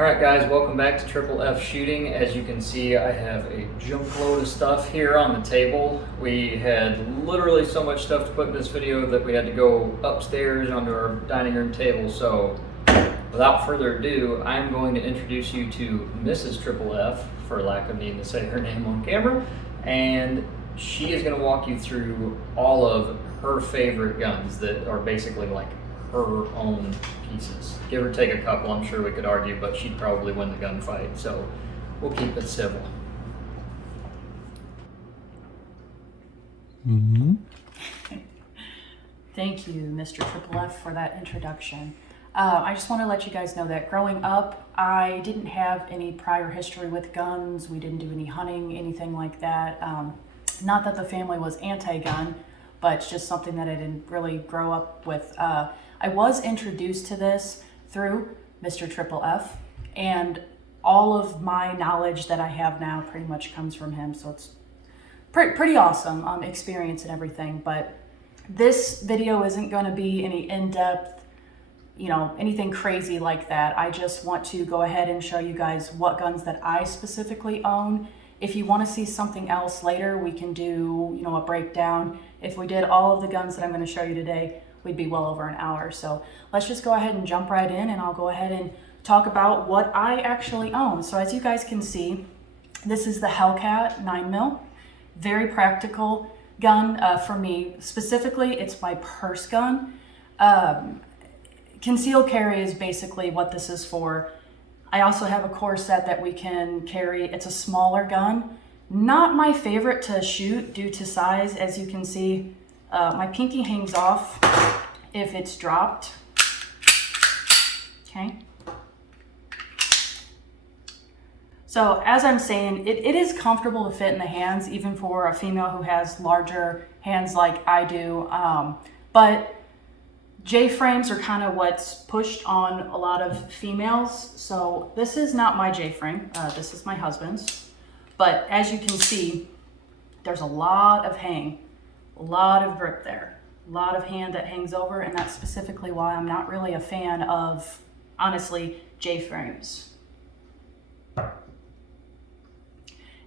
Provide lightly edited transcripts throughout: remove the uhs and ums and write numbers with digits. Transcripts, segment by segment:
Alright guys, welcome back to Triple F Shooting. As you can see, I have a junk load of stuff here on the table. We had literally so much stuff to put in this video that we had to go upstairs onto our dining room table. So without further ado, I'm going to introduce you to Mrs. Triple F, for lack of needing to say her name on camera. And she is going to walk you through all of her favorite guns that are basically like her own pieces. Give or take a couple, I'm sure we could argue, but she'd probably win the gunfight, so we'll keep it civil. Thank you, Mr. Triple F, for that introduction. I just want to let you guys know that growing up, I didn't have any prior history with guns. We didn't do any hunting, anything like that. Not that the family was anti-gun, but it's just something that I didn't really grow up with. I was introduced to this through Mr. Triple F, and all of my knowledge that I have now pretty much comes from him, so it's pretty awesome experience and everything. But this video isn't going to be any in-depth, anything crazy like that. I just want to go ahead and show you guys what guns that I specifically own. If you want to see something else later, we can do, a breakdown. If we did all of the guns that I'm going to show you today, we'd be well over an hour. So let's just go ahead and jump right in, and I'll go ahead and talk about what I actually own. So as you guys can see, this is the Hellcat 9mm. Very practical gun for me. Specifically, it's my purse gun. Concealed carry is basically what this is for. I also have a core set that we can carry. It's a smaller gun. Not my favorite to shoot due to size. As you can see, my pinky hangs off if it's dropped. Okay. So as I'm saying, it is comfortable to fit in the hands, even for a female who has larger hands like I do. But J-frames are kind of what's pushed on a lot of females. So this is not my J-frame, this is my husband's. But as you can see, there's a lot of hang, a lot of grip there, a lot of hand that hangs over, and that's specifically why I'm not really a fan of, honestly, J-frames.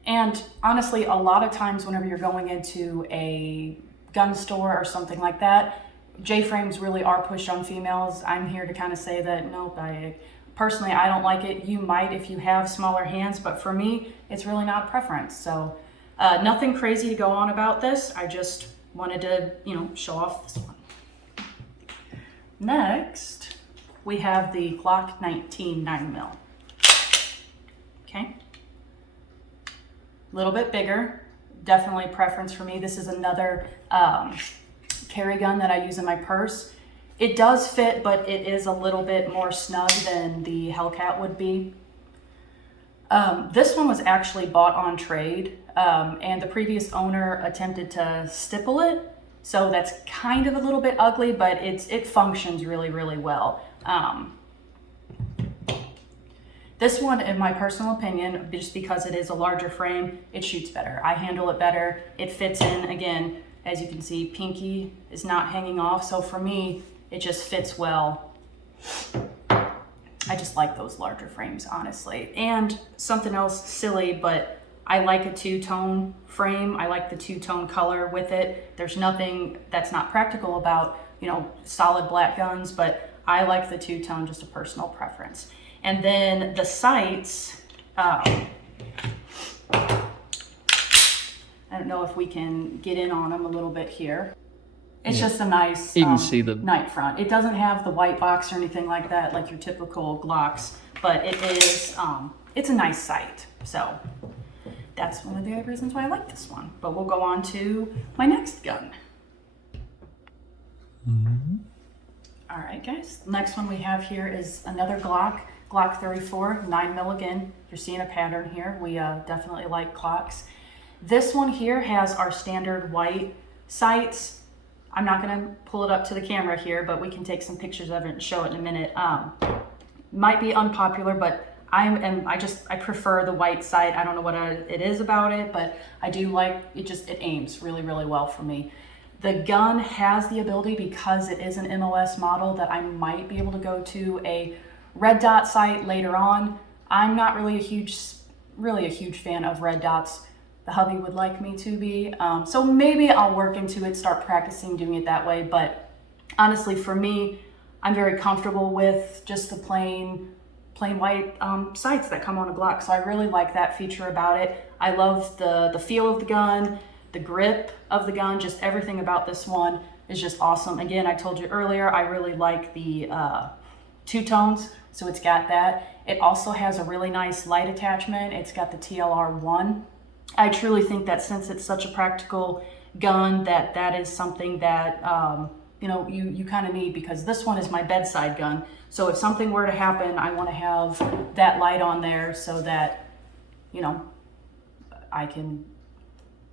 And honestly, a lot of times whenever you're going into a gun store or something like that, J-frames really are pushed on females. I'm here to kind of say that, nope, personally, I don't like it. You might if you have smaller hands, but for me, it's really not a preference. So nothing crazy to go on about this. I just wanted to, show off this one. Next, we have the Glock 19 9mm. Okay. A little bit bigger, definitely preference for me. This is another carry gun that I use in my purse. It does fit, but it is a little bit more snug than the Hellcat would be. This one was actually bought on trade, and the previous owner attempted to stipple it, so that's kind of a little bit ugly, but it functions really, really well. This one, in my personal opinion, just because it is a larger frame, it shoots better. I handle it better. It fits in, again, as you can see, pinky is not hanging off. So for me, it just fits well. I just like those larger frames, honestly. And something else silly, but I like a two-tone frame. I like the two-tone color with it. There's nothing that's not practical about, solid black guns, but I like the two-tone, just a personal preference. And then the sights, I don't know if we can get in on them a little bit here. It's just a nice you can see the night front. It doesn't have the white box or anything like that, like your typical Glocks, but it is, it's a nice sight. So that's one of the reasons why I like this one. But we'll go on to my next gun. All right, guys. The next one we have here is another Glock 34, 9mm again. You're seeing a pattern here. We definitely like Glocks. This one here has our standard white sights. I'm not gonna pull it up to the camera here, but we can take some pictures of it and show it in a minute. Might be unpopular, but I prefer the white sight. I don't know what it is about it, but I do like it. It aims really, really well for me. The gun has the ability, because it is an MOS model, that I might be able to go to a Red dot sight later on. I'm not really a huge fan of red dots. The hubby would like me to be. So maybe I'll work into it, start practicing doing it that way. But honestly, for me, I'm very comfortable with just the plain white sights that come on a Glock. So I really like that feature about it. I love the feel of the gun, the grip of the gun, just everything about this one is just awesome. Again, I told you earlier, I really like the two tones, so it's got that. It also has a really nice light attachment. It's got the TLR1. I truly think that since it's such a practical gun, that is something that you know, you kind of need, because this one is my bedside gun. So if something were to happen, I want to have that light on there so that, you know, I can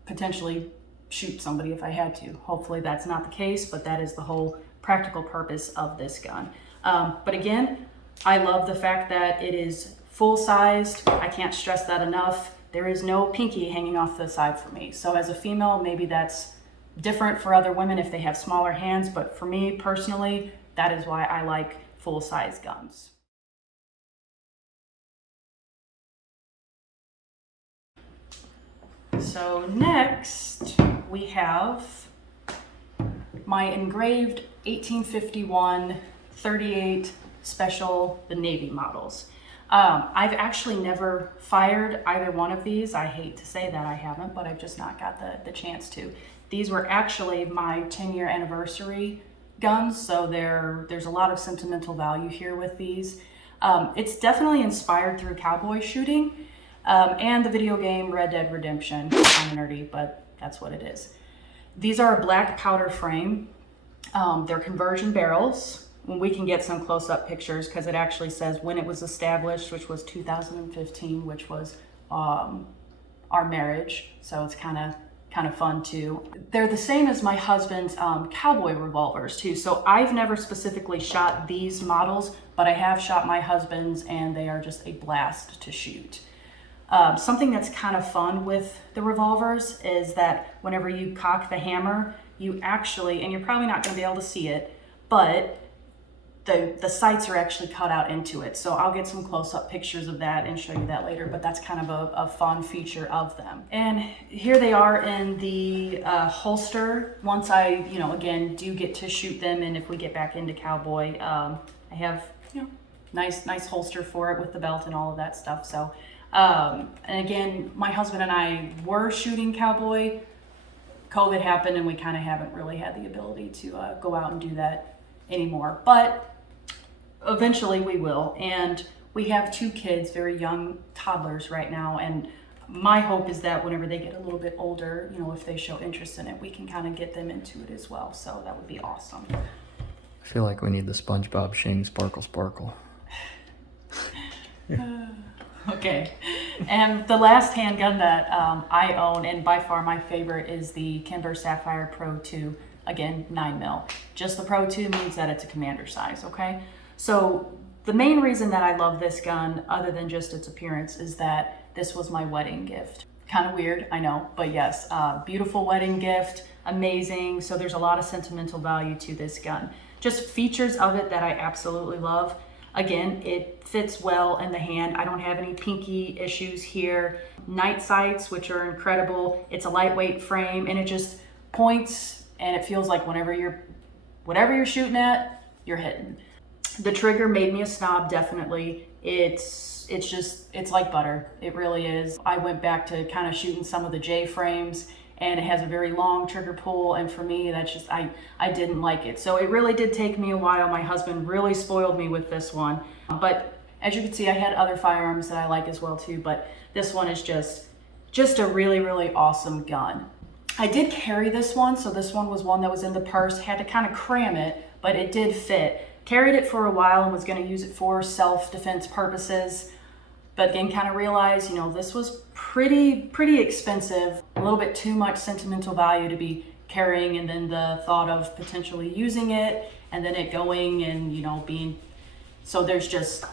potentially shoot somebody if I had to. Hopefully that's not the case, but that is the whole practical purpose of this gun. But again, I love the fact that it is full-sized. I can't stress that enough. There is no pinky hanging off the side for me. So as a female, maybe that's different for other women if they have smaller hands, but for me personally, that is why I like full-size guns. So next we have my engraved 1851 38 Special, the Navy models. I've actually never fired either one of these. I hate to say that I haven't, but I've just not got the chance to. These were actually my 10-year anniversary guns, so there's a lot of sentimental value here with these. It's definitely inspired through cowboy shooting and the video game Red Dead Redemption. Kind of nerdy, but that's what it is. These are a black powder frame. They're conversion barrels. We can get some close-up pictures because it actually says when it was established, which was 2015, which was our marriage. So it's kind of fun too. They're the same as my husband's cowboy revolvers too. So I've never specifically shot these models, but I have shot my husband's, and they are just a blast to shoot. Something that's kind of fun with the revolvers is that whenever you cock the hammer, you actually, and you're probably not going to be able to see it, but the sights are actually cut out into it. So I'll get some close-up pictures of that and show you that later, but that's kind of a fun feature of them. And here they are in the holster. Once I, again, do get to shoot them, and if we get back into cowboy, I have, nice holster for it with the belt and all of that stuff. So, and again, my husband and I were shooting cowboy. COVID happened, and we kind of haven't really had the ability to go out and do that anymore, but eventually we will. And we have 2 kids, very young toddlers right now, and my hope is that whenever they get a little bit older, if they show interest in it, we can kind of get them into it as well. So that would be awesome. I feel like we need the SpongeBob Shing Sparkle Sparkle. Okay, and the last handgun that I own, and by far my favorite, is the Kimber Sapphire Pro 2. Again, 9mm. Just the Pro 2 means that it's a commander size, okay? So the main reason that I love this gun, other than just its appearance, is that this was my wedding gift. Kind of weird, I know, but yes, beautiful wedding gift, amazing. So there's a lot of sentimental value to this gun. Just features of it that I absolutely love. Again, it fits well in the hand. I don't have any pinky issues here. Night sights, which are incredible. It's a lightweight frame, and it just points, and it feels like whatever you're shooting at, you're hitting. The trigger made me a snob, definitely. It's like butter. It really is. I went back to kind of shooting some of the J frames, and it has a very long trigger pull, and for me, that's just, I didn't like it. So it really did take me a while. My husband really spoiled me with this one. But as you can see, I had other firearms that I like as well too, but this one is just a really, really awesome gun. I did carry this one, so this one was one that was in the purse. Had to kind of cram it, but it did fit. Carried it for a while and was going to use it for self-defense purposes, but again, kind of realized, this was pretty expensive, a little bit too much sentimental value to be carrying, and then the thought of potentially using it and then it going and, being, so there's just,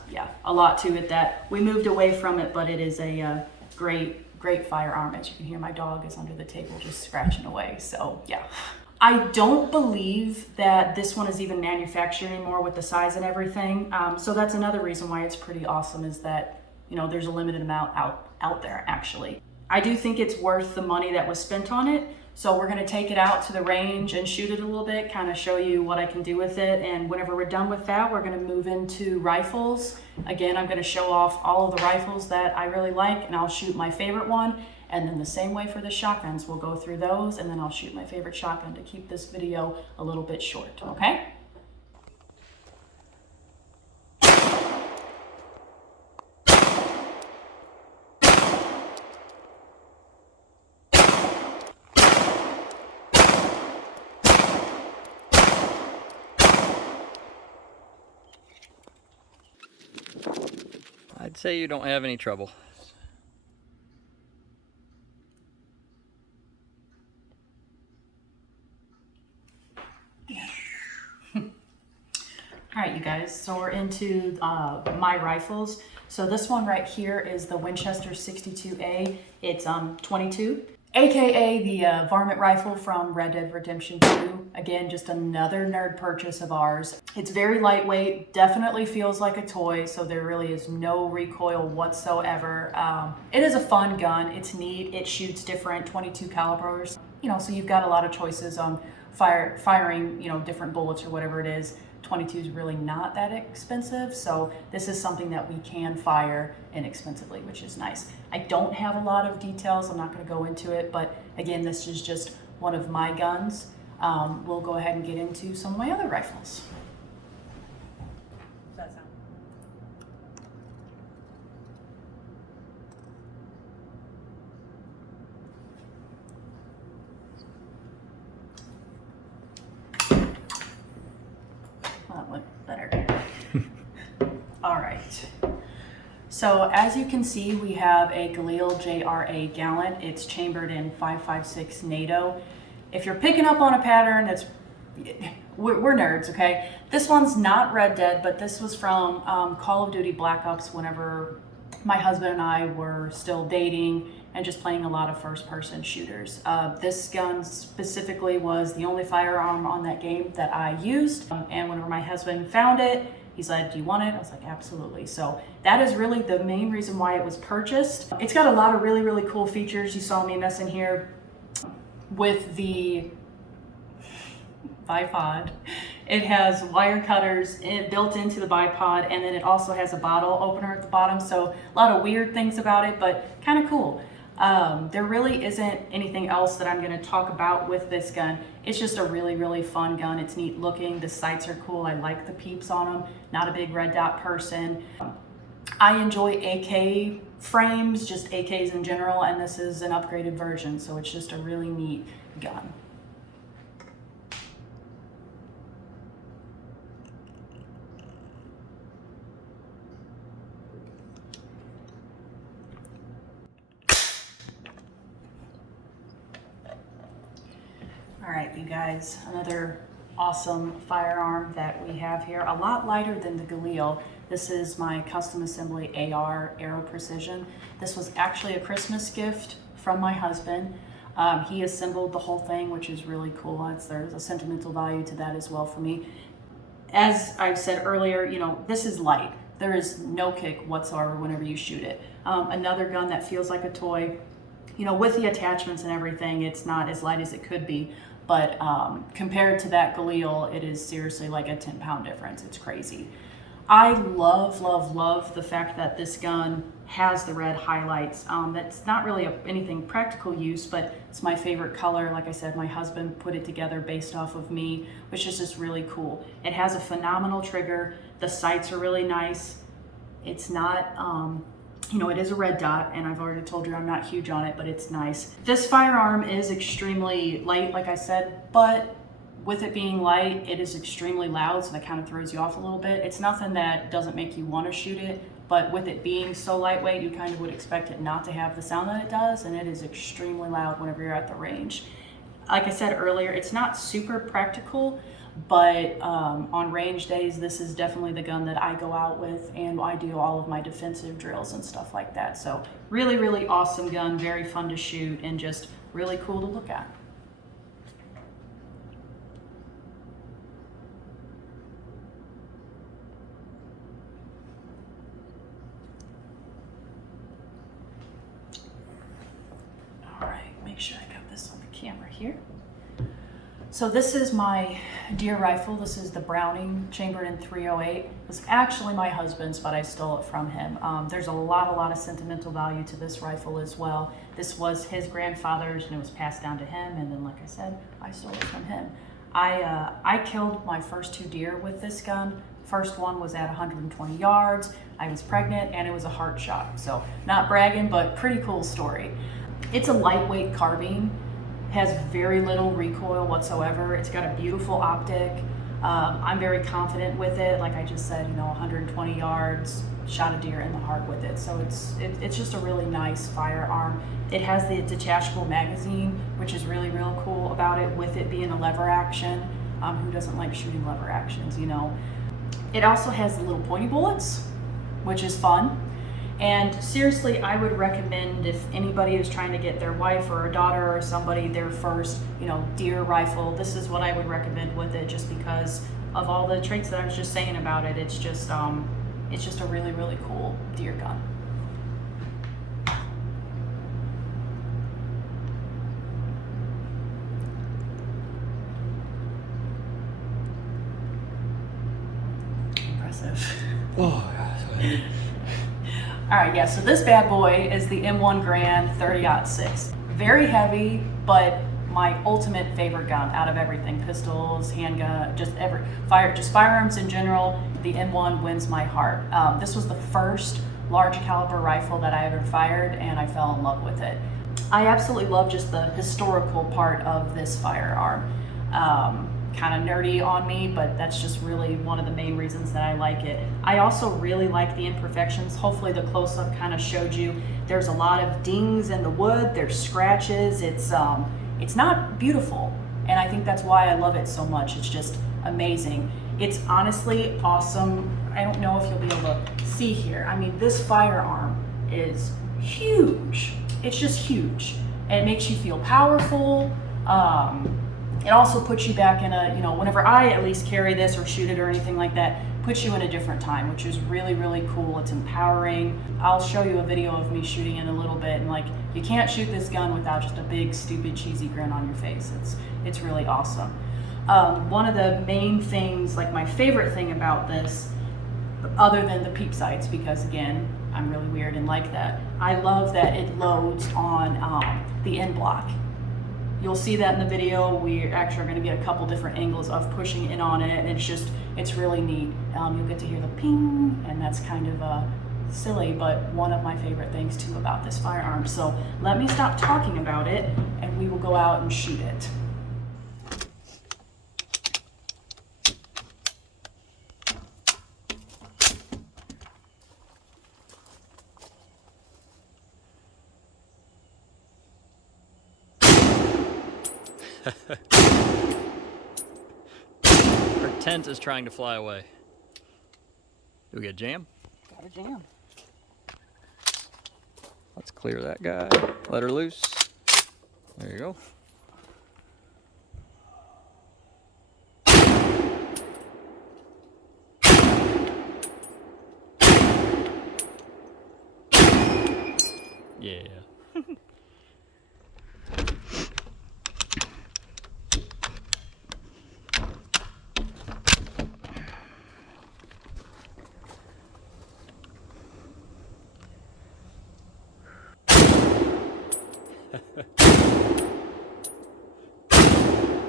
a lot to it that we moved away from it, but it is a great firearm. As you can hear, my dog is under the table just scratching away. So yeah. I don't believe that this one is even manufactured anymore with the size and everything. So that's another reason why it's pretty awesome, is that, you know, there's a limited amount out there actually. I do think it's worth the money that was spent on it. So we're gonna take it out to the range and shoot it a little bit, kind of show you what I can do with it. And whenever we're done with that, we're gonna move into rifles. Again, I'm gonna show off all of the rifles that I really like, and I'll shoot my favorite one. And then the same way for the shotguns, we'll go through those, and then I'll shoot my favorite shotgun to keep this video a little bit short, okay? I'd say you don't have any trouble. All right, you guys, so we're into my rifles. So this one right here is the Winchester 62A. It's 22, AKA the varmint rifle from Red Dead Redemption 2. Again, just another nerd purchase of ours. It's very lightweight, definitely feels like a toy, so there really is no recoil whatsoever. It is a fun gun, it's neat, it shoots different 22 calibers. You know, so you've got a lot of choices on firing, you know, different bullets or whatever it is. 22 is really not that expensive, so this is something that we can fire inexpensively, which is nice. I don't have a lot of details, I'm not going to go into it, but again, this is just one of my guns. We'll go ahead and get into some of my other rifles. Does that sound? That looked better. All right. So as you can see, we have a Galil JRA Gallant. It's chambered in 5.56 NATO. If you're picking up on a pattern, that's we're nerds, okay? This one's not Red Dead, but this was from Call of Duty Black Ops whenever my husband and I were still dating and just playing a lot of first-person shooters. This gun specifically was the only firearm on that game that I used. And whenever my husband found it, he said, "Do you want it?" I was like, "Absolutely." So that is really the main reason why it was purchased. It's got a lot of really, really cool features. You saw me messing here with the bipod. It has wire cutters built into the bipod, and then it also has a bottle opener at the bottom. So a lot of weird things about it, but kind of cool. There really isn't anything else that I'm going to talk about with this gun. It's just a really, really fun gun. It's neat looking. The sights are cool. I like the peeps on them. Not a big red dot person. I enjoy AK frames, just AKs in general, and this is an upgraded version, so it's just a really neat gun. All right, you guys, another awesome firearm that we have here, a lot lighter than the Galil. This is my custom assembly AR Aero Precision. This was actually a Christmas gift from my husband. He assembled the whole thing, which is really cool. There's a sentimental value to that as well for me. As I've said earlier, you know, this is light. There is no kick whatsoever whenever you shoot it. Another gun that feels like a toy. You know, with the attachments and everything, it's not as light as it could be. But compared to that Galil, it is seriously like a 10-pound difference. It's crazy. I love, love, love the fact that this gun has the red highlights. That's not really anything practical use, but it's my favorite color. Like I said, my husband put it together based off of me, which is just really cool. It has a phenomenal trigger. The sights are really nice. It's not, you know, it is a red dot, and I've already told you I'm not huge on it, but it's nice. This firearm is extremely light, like I said, but with it being light, it is extremely loud, so that kind of throws you off a little bit. It's nothing that doesn't make you want to shoot it, but with it being so lightweight, you kind of would expect it not to have the sound that it does, and it is extremely loud whenever you're at the range. Like I said earlier, it's not super practical, but on range days, this is definitely the gun that I go out with, and I do all of my defensive drills and stuff like that. So really, really awesome gun, very fun to shoot, and just really cool to look at. here. So this is my deer rifle. This is the Browning chambered in .308. It was actually my husband's, but I stole it from him. There's a lot of sentimental value to this rifle as well. This was his grandfather's and it was passed down to him, and then like I said, I stole it from him. I killed my first 2 deer with this gun. First one was at 120 yards. I was pregnant and it was a heart shot. So not bragging, but pretty cool story. It's a lightweight carbine. Has very little recoil whatsoever. It's got a beautiful optic. I'm very confident with it. Like I just said, 120 yards, shot a deer in the heart with it. So it's just a really nice firearm. It has the detachable magazine, which is really real cool about it, with it being a lever action. Who doesn't like shooting lever actions, It also has the little pointy bullets, which is fun. And seriously, I would recommend, if anybody is trying to get their wife or a daughter or somebody their first, deer rifle, this is what I would recommend with it, just because of all the traits that I was just saying about it. It's just a really, really cool deer gun. Impressive. Oh, All right, yeah, so this bad boy is the M1-Garand 30-06. Very heavy, but my ultimate favorite gun out of everything. Pistols, handgun, just firearms in general. The M1 wins my heart. This was the first large caliber rifle that I ever fired, and I fell in love with it. I absolutely love just the historical part of this firearm. Kind of nerdy on me, but that's just really one of the main reasons that I like it. I also really like the imperfections. Hopefully the close-up kind of showed you. There's a lot of dings in the wood, there's scratches. It's not beautiful, and I think that's why I love it so much. It's just amazing. It's honestly awesome. I don't know if you'll be able to see here. I mean, this firearm is huge. It's just huge. And it makes you feel powerful. It also puts you back in a, whenever I at least carry this or shoot it or anything like that, puts you in a different time, which is really, really cool. It's empowering. I'll show you a video of me shooting in a little bit, and you can't shoot this gun without just a big, stupid, cheesy grin on your face. It's really awesome. One of the main things, my favorite thing about this, other than the peep sights, because again, I'm really weird and like that, I love that it loads on the end block. You'll see that in the video. We actually are going to get a couple different angles of pushing in on it, and it's really neat. You'll get to hear the ping, and that's kind of silly, but one of my favorite things too about this firearm. So let me stop talking about it, and we will go out and shoot it. Our tent is trying to fly away. Do we get a jam? Got a jam. Let's clear that guy. Let her loose. There you go. Yeah.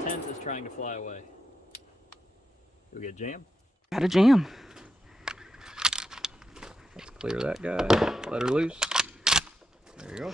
Tent is trying to fly away. Do we get a jam? Got a jam. Let's clear that guy. Let her loose. There you go.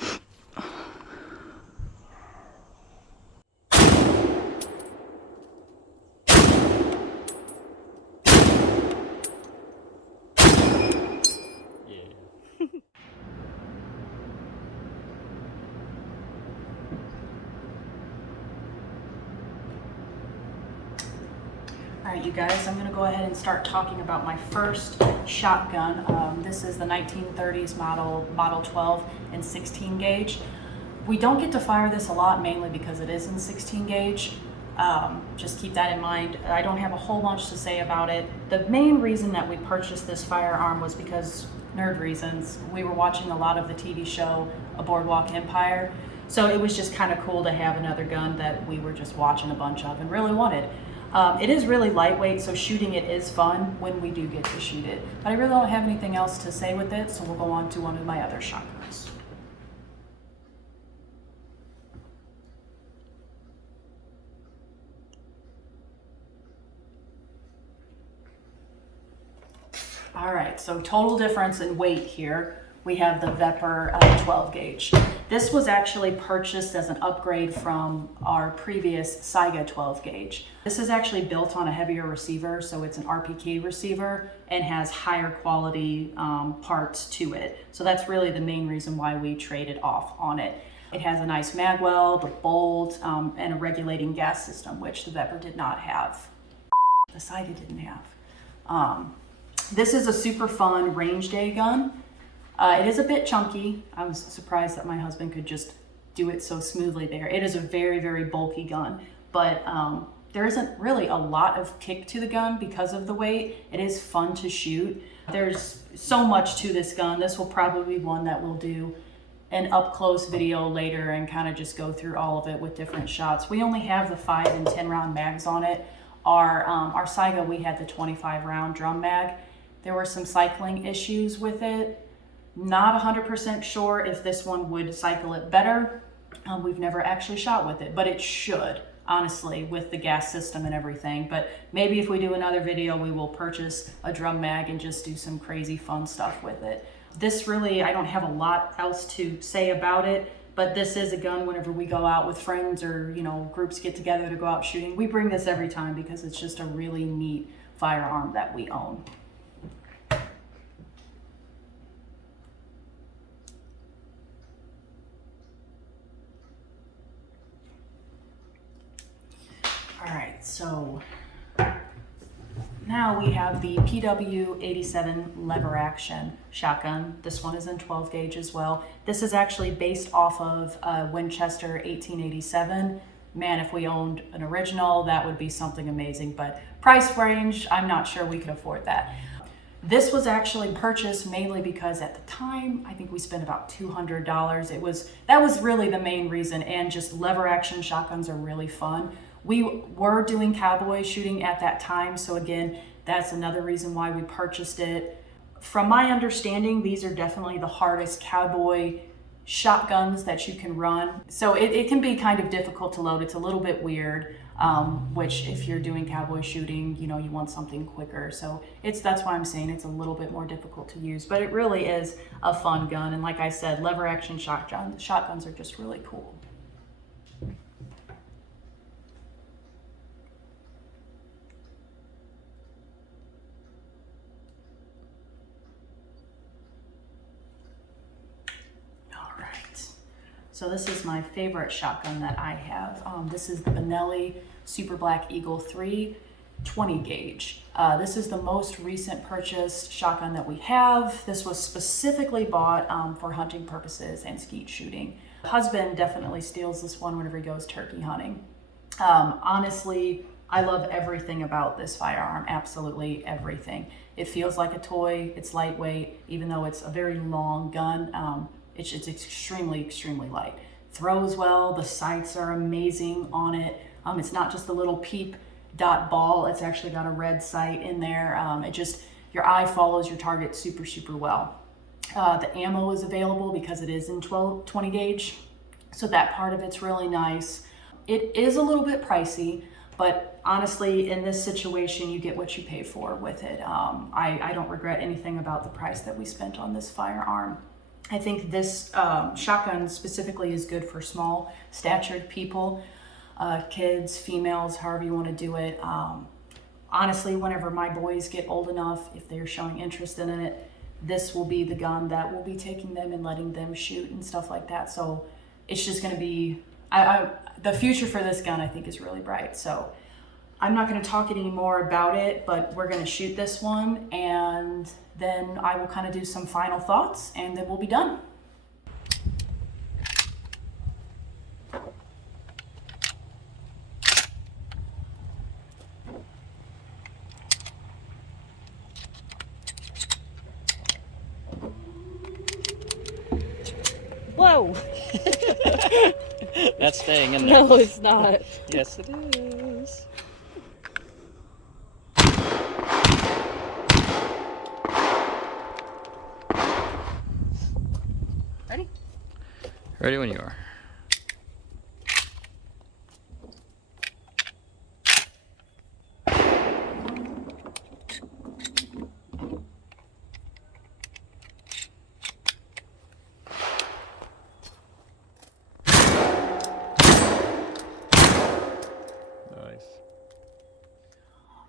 All right, you guys, I'm gonna go ahead and start talking about my first shotgun. This is the 1930s model 12 and 16 gauge. We don't get to fire this a lot, mainly because it is in 16 gauge. Just keep that in mind. I don't have a whole bunch to say about it. The main reason that we purchased this firearm was because nerd reasons. We were watching a lot of the TV show A Boardwalk Empire. So it was just kind of cool to have another gun that we were just watching a bunch of and really wanted. It is really lightweight, so shooting it is fun when we do get to shoot it. But I really don't have anything else to say with it, so we'll go on to one of my other shotguns. All right, so total difference in weight here. We have the Vepr 12 gauge. This was actually purchased as an upgrade from our previous Saiga 12 gauge. This is actually built on a heavier receiver, so it's an RPK receiver and has higher quality parts to it. So that's really the main reason why we traded off on it. It has a nice mag well, the bolt, and a regulating gas system, which the Vepr did not have. The Saiga didn't have. This is a super fun range day gun. It is a bit chunky. I was surprised that my husband could just do it so smoothly there. It is a very, very bulky gun, but there isn't really a lot of kick to the gun because of the weight. It is fun to shoot. There's so much to this gun. This will probably be one that we'll do an up close video later and kind of just go through all of it with different shots. We only have the 5 and 10 round mags on it. Our Saiga, we had the 25 round drum mag. There were some cycling issues with it. Not 100% sure if this one would cycle it better. We've never actually shot with it, but it should, honestly, with the gas system and everything. But maybe if we do another video, we will purchase a drum mag and just do some crazy fun stuff with it. This really, I don't have a lot else to say about it, but this is a gun whenever we go out with friends or, you know, groups get together to go out shooting. We bring this every time because it's just a really neat firearm that we own. All right, so now we have the PW87 lever action shotgun. This one is in 12 gauge as well. This is actually based off of Winchester 1887. Man, if we owned an original, that would be something amazing, but price range, I'm not sure we could afford that. This was actually purchased mainly because at the time, I think we spent about $200. That was really the main reason, and just lever action shotguns are really fun. We were doing cowboy shooting at that time, so again, that's another reason why we purchased it. From my understanding, these are definitely the hardest cowboy shotguns that you can run. So it can be kind of difficult to load. It's a little bit weird, which if you're doing cowboy shooting, you know, you want something quicker. So that's why I'm saying it's a little bit more difficult to use, but it really is a fun gun. And like I said, lever action shotguns are just really cool. So this is my favorite shotgun that I have. This is the Benelli Super Black Eagle 3 20 gauge. This is the most recent purchased shotgun that we have. This was specifically bought for hunting purposes and skeet shooting. Husband definitely steals this one whenever he goes turkey hunting. Honestly, I love everything about this firearm, absolutely everything. It feels like a toy, it's lightweight, even though it's a very long gun. It's extremely, extremely light. Throws well, the sights are amazing on it. It's not just the little peep dot ball, it's actually got a red sight in there. Your eye follows your target super, super well. The ammo is available because it is in 20 gauge, so that part of it's really nice. It is a little bit pricey, but honestly, in this situation, you get what you pay for with it. I don't regret anything about the price that we spent on this firearm. I think this shotgun specifically is good for small statured people, kids, females, however you want to do it. Honestly, whenever my boys get old enough, if they're showing interest in it, this will be the gun that will be taking them and letting them shoot and stuff like that. So it's just going to be, the future for this gun I think is really bright. So I'm not going to talk any more about it, but we're going to shoot this one and then I will kind of do some final thoughts and then we'll be done. Whoa! That's staying in there. No, it's not. Yes, it is. Ready? Ready when you are.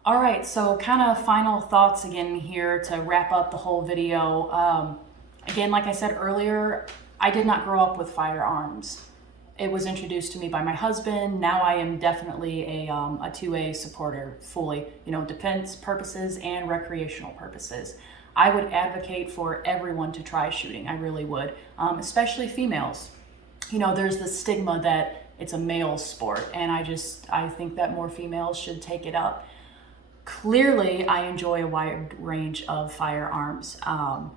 All right, so kind of final thoughts again here to wrap up the whole video. Again, like I said earlier, I did not grow up with firearms. It was introduced to me by my husband. Now I am definitely a 2A supporter fully, you know, defense purposes and recreational purposes. I would advocate for everyone to try shooting. I really would, especially females. You know, there's the stigma that it's a male sport, and I think that more females should take it up. Clearly, I enjoy a wide range of firearms. I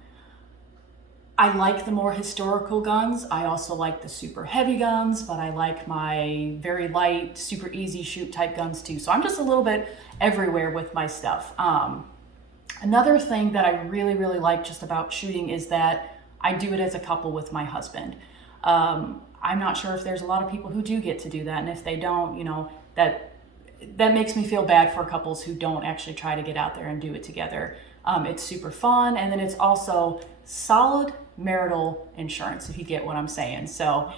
like the more historical guns. I also like the super heavy guns, but I like my very light, super easy shoot type guns too. So I'm just a little bit everywhere with my stuff. Another thing that I really, really like just about shooting is that I do it as a couple with my husband. I'm not sure if there's a lot of people who do get to do that, and if they don't, you know, that makes me feel bad for couples who don't actually try to get out there and do it together. It's super fun, and then it's also solid marital insurance, if you get what I'm saying. So,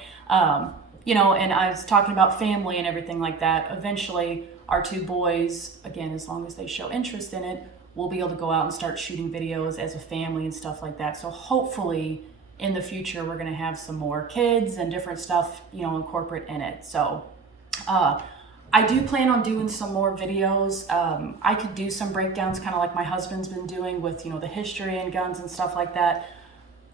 you know, and I was talking about family and everything like that. Eventually, our two boys, again, as long as they show interest in it, we'll be able to go out and start shooting videos as a family and stuff like that. So hopefully, in the future, we're going to have some more kids and different stuff, you know, incorporate in it. So, I do plan on doing some more videos. I could do some breakdowns kind of like my husband's been doing with, you know, the history and guns and stuff like that.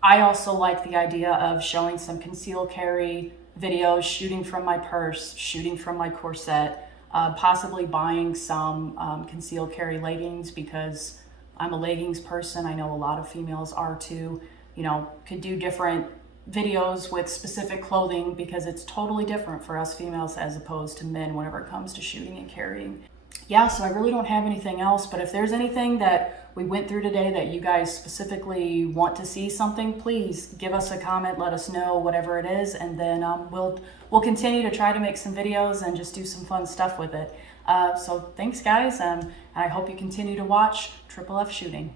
I also like the idea of showing some concealed carry videos, shooting from my purse, shooting from my corset, possibly buying some concealed carry leggings because I'm a leggings person. I know a lot of females are too. You know, could do different videos with specific clothing because it's totally different for us females as opposed to men whenever it comes to shooting and carrying. Yeah, so I really don't have anything else, but if there's anything that we went through today that you guys specifically want to see something, please give us a comment, let us know whatever it is, and then we'll continue to try to make some videos and just do some fun stuff with it. So thanks guys, and I hope you continue to watch Triple F Shooting.